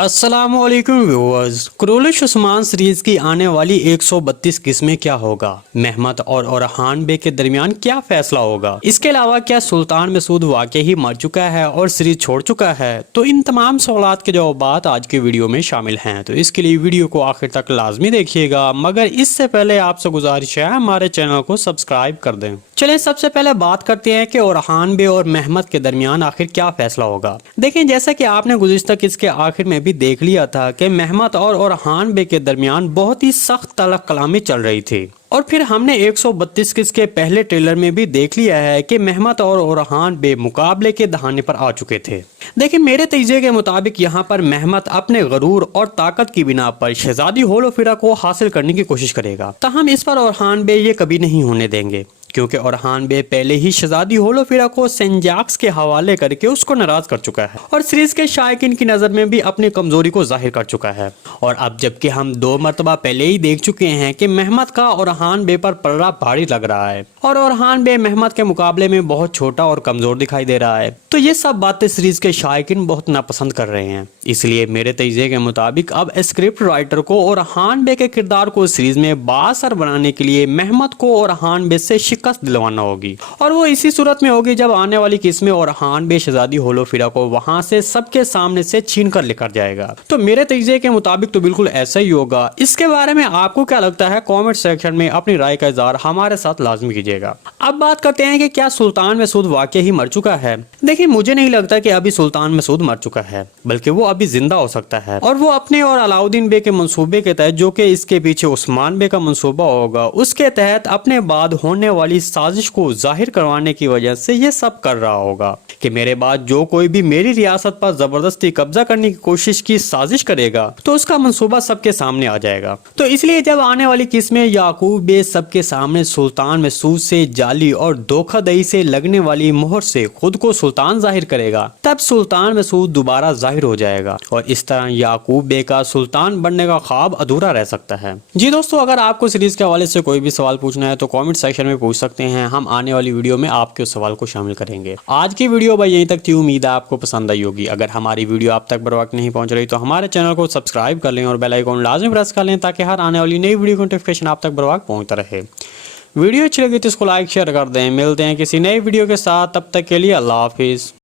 अस्सलाम वालेकुम viewers. Quraish Usman series की आने वाली 132 किस्में क्या होगा, महमद और ओरहान बे के दरमियान क्या फैसला होगा, इसके अलावा क्या सुल्तान मसूद वाकई ही मर चुका है और सीरीज छोड़ चुका है, तो इन तमाम सवालात के जवाब आज के वीडियो में शामिल हैं। तो इसके लिए वीडियो को आखिर तक लाजमी देखिएगा, मगर इससे पहले आपसे गुजारिश है हमारे चैनल को सब्सक्राइब कर दें। चलें सबसे पहले बात करते हैं कि ओरहान बे और महमद के दरमियान आखिर क्या फैसला होगा। देखें, जैसा कि आपने गुज़िश्ता किस्से के आखिर में भी देख लिया था कि महमद और ओरहान बे के दरमियान बहुत ही सख्त तलक कलामी चल रही थी, और फिर हमने 132 किस्से के पहले ट्रेलर में भी देख लिया है कि महमद और ओरहान बे मुकाबले के दहाने पर आ चुके थे। देखिए, मेरे तजज़िये के मुताबिक यहाँ पर महमद अपने गरूर और ताकत की बिना पर शहजादी होलोफिरा को हासिल करने की कोशिश करेगा, ताहम इस पर ओरहान बे ये कभी नहीं होने देंगे, क्योंकि ओरहान बे पहले ही शहजादी होलोफिरा को सेंजाक्स के हवाले करके उसको नाराज कर चुका है और सीरीज के शायकीन की नज़र में भी अपनी कमजोरी को जाहिर कर चुका है। और अब जबकि हम 2 मरतबा पहले ही देख चुके हैं कि महमद का ओरहान बे पर पलड़ा भारी लग रहा है और ओरहान बे महमद के मुकाबले में बहुत छोटा और कमजोर दिखाई दे रहा है, तो ये सब बातें सीरीज के शायकीन बहुत नापसंद कर रहे हैं। इसलिए मेरे तजज़िये के मुताबिक अब स्क्रिप्ट राइटर को ओरहान बे के किरदार को सीरीज में बाअसर बनाने के लिए महमद को ओरहान बे से शिकस्त दिलवाना होगी, और वो इसी सूरत में होगी जब आने वाली किस्में ओरहान बे शहजादी होलोफिरा को वहां से सबके सामने से छीन कर लेकर जाएगा। तो मेरे तजज़िये के मुताबिक तो बिल्कुल ऐसा ही होगा। इसके बारे में आपको क्या लगता है, कमेंट सेक्शन में अपनी राय का इज़हार हमारे साथ लाजमी कीजिएगा। अब बात करते हैं कि क्या सुल्तान मसूद वाकई ही मर चुका है। देखिए, मुझे नहीं लगता कि अभी सुल्तान मसूद मर चुका है, बल्कि वो अभी जिंदा हो सकता है, और वो अपने और अलाउद्दीन बे के मंसूबे के तहत, जो कि इसके पीछे उस्मान बे का मंसूबा होगा, उसके तहत अपने बाद होने वाली साजिश को जाहिर करवाने की वजह से ये सब कर रहा होगा कि मेरे बाद जो कोई भी मेरी रियासत पर जबरदस्ती कब्जा करने की कोशिश की साजिश करेगा तो उसका मंसूबा सबके सामने आ जाएगा। तो इसलिए जब आने वाली किस्में याकूब बे सबके सामने सुल्तान मसूद से जाली और धोखाधड़ी से लगने वाली मोहर से खुद को सुल्तान जाहिर करेगा, तब सुल्तान मसूद दोबारा जाहिर हो जाएगा और इस तरह याकूब बे का सुल्तान बनने का ख्वाब अधूरा रह सकता है। जी दोस्तों, अगर आपको सीरीज के हवाले से कोई भी सवाल पूछना है तो कमेंट सेक्शन में पूछ सकते हैं, हम आने वाली वीडियो में आपके उस सवाल को शामिल करेंगे। आज की वीडियो भाई यहीं तक थी, उम्मीद है आपको पसंद आई होगी। अगर हमारी वीडियो आप तक बर वक्त नहीं पहुंच रही तो हमारे चैनल को सब्सक्राइब कर लें और बेल आइकन लाजमी प्रेस कर लें, ताकि हर आने वाली नई वीडियो की नोटिफिकेशन आप तक बर वक्त पहुंचता रहे। वीडियो अच्छी लगी तो इसको लाइक शेयर कर दें। मिलते हैं किसी नई वीडियो के साथ, तब तक के लिए अल्लाह हाफिज़।